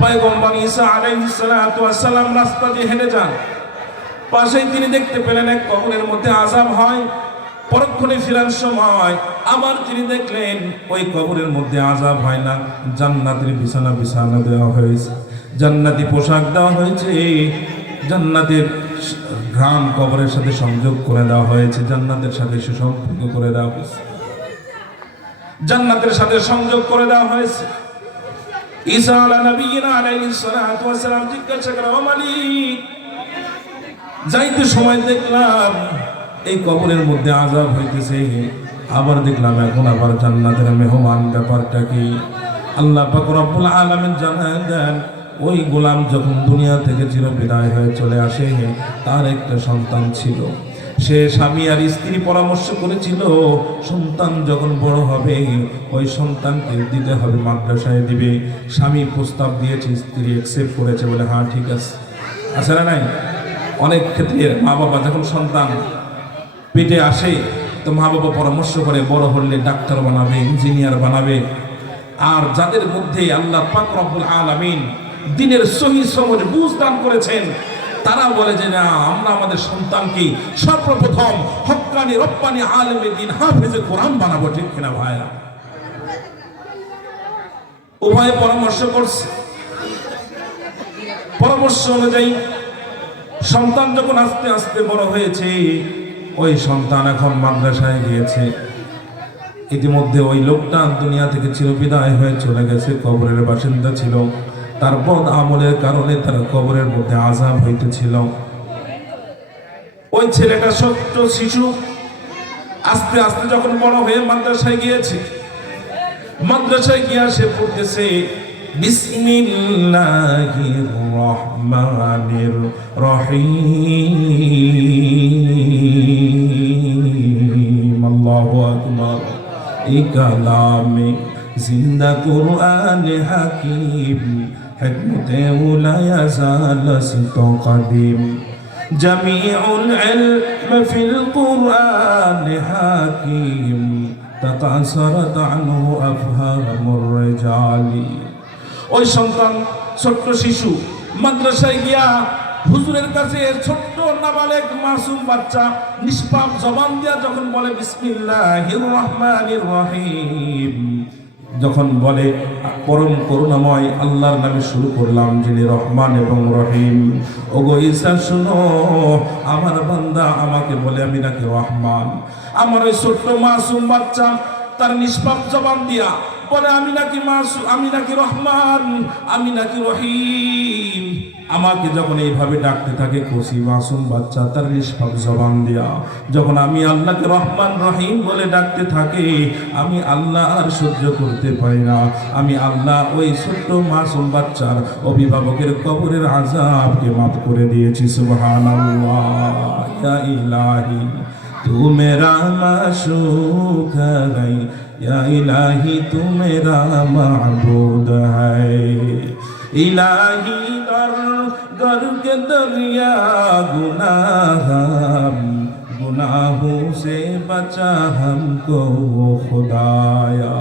পয়গম্বর ঈসা আলাইহিস সালাতু ওয়াস সালাম রাস্তা দিয়ে হেঁটে যান, পাশেই তিনি দেখতে পেলেন এক কবরের মধ্যে আযাব হয়। পরক্ষণে ফেরার সময় আবার তিনি দেখলেন ওই কবরের মধ্যে আযাব হয় না, জান্নাতের বিছানা বিছানা দেওয়া হয়েছে, জান্নাতি পোশাক দেওয়া হয়েছে, জান্নাতের ঘ্রাণ কবরের সাথে সংযোগ করে দেওয়া হয়েছে, জান্নাতের সাথে সুসম্পর্ক করে দেওয়া হয়েছে, জান্নাতের সাথে সংযোগ করে দেওয়া হয়েছে। ঈসা আলাইহিস সালাতু ওয়াস সালাম জিজ্ঞাসা করেন, ও মালিক, যাইতে সময় দেখলাম এই কবরের মধ্যে আযাব হইতেছে, আবার দেখলাম এখন আবার জান্নাতের মেহমান, ব্যাপারটা কি? আল্লাহ পাক রব্বুল আলামিন জানায় দেন, ওই গোলাম যখন দুনিয়া থেকে চিরবিদায় হয়ে চলে আসে, তার একটা সন্তান ছিল। সে স্বামী আর স্ত্রী পরামর্শ করেছিল, সন্তান যখন বড় হবে ওই সন্তানকে দিতে হবে, মাদ্রাসায় দিবে। স্বামী প্রস্তাব দিয়েছে, স্ত্রী অ্যাকসেপ্ট করেছে, বলে হ্যাঁ ঠিক আছে। আছে না নাই? অনেক ক্ষেত্রে মা বাবা যখন সন্তান পেটে আসে তো মা বাবা পরামর্শ করে বড় হলে ডাক্তার বানাবে, ইঞ্জিনিয়ার বানাবে। আর যাদের মধ্যে আল্লাহ পাক রব্বুল আলামিন দ্বীনের সহি সহজ বুঝ দান করেছেন, তারা বলে যে না, আমরা আমাদের সন্তানকে সর্বপ্রথম হক্কানি রব্বানি আলেমে দ্বীন হাফেজে কোরআন বানাবো। ঠিক কিনা ভাইরা? উভয়ে পরামর্শ করছে। পরামর্শ অনুযায়ী সন্তান যখন আস্তে আস্তে বড় হয়েছে, ওই সন্তান এখন মাদ্রাসায় গিয়েছে। ইতিমধ্যে ওই লোকটা দুনিয়া থেকে চিরবিদায় হয়ে চলে গেছে, কবরের বাসিন্দা ছিল। তার বদ আমলের কারণে তার কবরের মধ্যে আযাব হইতেছিল। ওই ছেলেটা ছোট্ট শিশু আস্তে আস্তে যখন বড় হয়ে মাদ্রাসায় গিয়েছে, মাদ্রাসায় গিয়ে সে পড়তেছে বিসমিল্লাহির রহমানির রহিম। আল্লাহু আকবার। এই কালামে জিন্দা কুরআন হাকিম, হিকমতে লা ইয়াজাল সিতো কাদিম, জামিউল ইলম ফিল কুরআন হাকিম, তাকাসারাত আনহু আফহামুর রিজালি। ওই সন্তান ছোট্ট শিশু মাদ্রাসায় গিয়া হুজুরের কাছে ছোট্ট নাবালেগ মাসুম বাচ্চা নিষ্পাপ জবান দিয়া যখন বলে বিসমিল্লাহির রহমানির রহিম, যখন বলে পরম করুণাময় আল্লাহর নামে শুরু করলাম যিনি রহমান এবং রহিম। ওগো ঈসা শুনো, আমার বান্দা আমাকে বলে আমি নাকি রহমান। আমার ওই ছোট্ট মাসুম বাচ্চা তার নিষ্পাপ জবান দিয়া বলে আমি নাকি মাসুম, আমি নাকি রহমান, আমি নাকি রহিম। আমাকে যখন এইভাবে ডাকতে থাকে কচি মাসুম বাচ্চা তার নিষ্পাপ জবান দিয়া, যখন আমি আল্লাহকে রহমান রহিম বলে ডাকতে থাকে, আমি আল্লাহ আর সহ্য করতে পারি না। আমি আল্লাহ ওই ছোট্ট মাসুম বাচ্চার অভিভাবকের কবরের আযাবকে মাফ করে দিয়েছি। সুবহানাল্লাহ। ইয়া ইলাহি तू मेरा माशूक है, या इलाही तू मेरा माबूद है। इलाही दर दर के दरिया गुनाहों से बचा हमको खुदाया।